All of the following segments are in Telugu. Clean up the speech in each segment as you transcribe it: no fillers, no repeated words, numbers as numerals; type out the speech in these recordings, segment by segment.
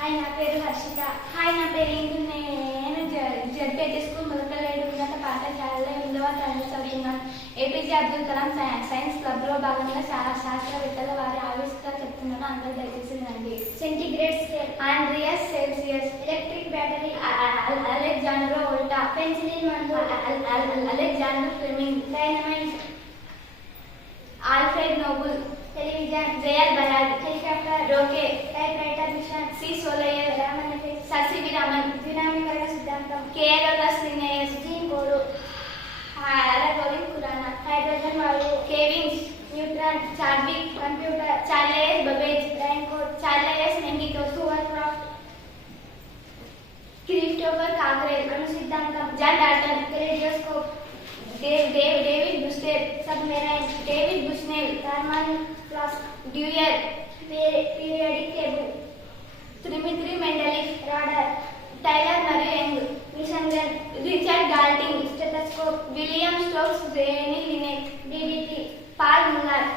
హాయ్, నా పేరు హర్షిత. హాయ్, నా పేరు ఇందు. నేను జడ్పేట స్కూల్ మొదలలేడు ఉన్నత పాఠశాలలో 8వ తరగతి చదువుతున్నాను. ఏపీజే అబ్దుల్ కలాం సైన్స్ క్లబ్లో భాగంగా శాస్త్రవేత్తల వారి ఆవిష్కరణ చెప్తున్నాను. అందరూ దయచేసి రండి. Centigrade scale, Andreas Celsius, electric battery, Alessandro Volta, penicillin మందు, Alexander Fleming, dynamite, Alfred Nobel, television, జయల్ బలాడ్, హెలికాప్టర్, రోకే, typewriter machine, C Sholes, Raman effect, sir C V Raman, ద్వినామీకరణ సిద్ధాంతం, కేరళస్ లినేయస్, జీన్ కోడ్, అలగోలిక్ ఖురానా, హైడ్రోజన్ వాయువు, కేవిన్స్, neutron, Chadwick, computer, Charles Babbage, Braille code, Charles నెంగిటోస్, హోవర్క్రాఫ్ట్, క్రిస్టోఫర్ కాగ్రెల్, అణు సిద్ధాంతం, John Dalton, radioscope, David Brewster, submarine, David Bushnell, thermal flask, Dewar, periodic table, Dmitri Mendeleev, radar, Taylor మరియు Young, machine gun, Richard Gatling, stethoscope, William Stokes, Rene Laennec, DDT, Paul Muller,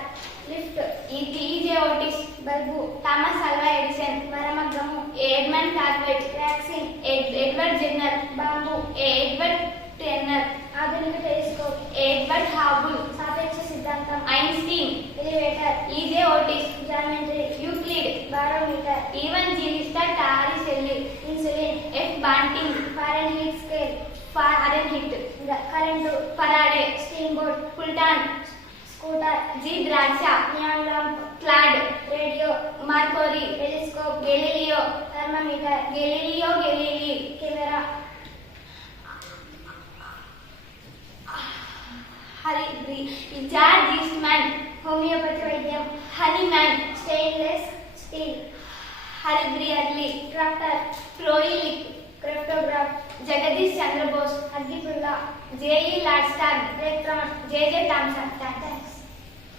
lift, E G Otis, bulb, Thomas Alva Edison, మరమగ్గము, Edmund Corbett, vaccine, Edward Jenner, bomb, Edward Teller, ఆధునిక టెలిస్కోప్, ఎడ్వర్డ్ హాబుల్, సాపేక్ష సిద్ధాంతం, Einstein, elevator, E G Otis, geometry, Euclid, barometer, ఈవన్ జీవిస్టర్ Torricelli, insulin, F Banting, Fahrenheit scale, Fahrenheit, current, Faraday, steam boat, Fulton, scooter, G ద్రాక్ష, neon lamp, Claude, radio, మార్కోరి, telescope, Galileo, thermometer, Galilei, camera, George Eastman, homeopathy వైద్యం, Hahnemann, stainless steel, Harry Brearley, tractor, క్రోయిలిక్, క్రిప్టోగ్రాఫ్, జగదీష్ చంద్రబోస్, అగ్గిపుల్ల, జేఈ లాడ్స్టార్, ఎలక్ట్రాన్, జేజే థామ్సన్. థాంక్స్.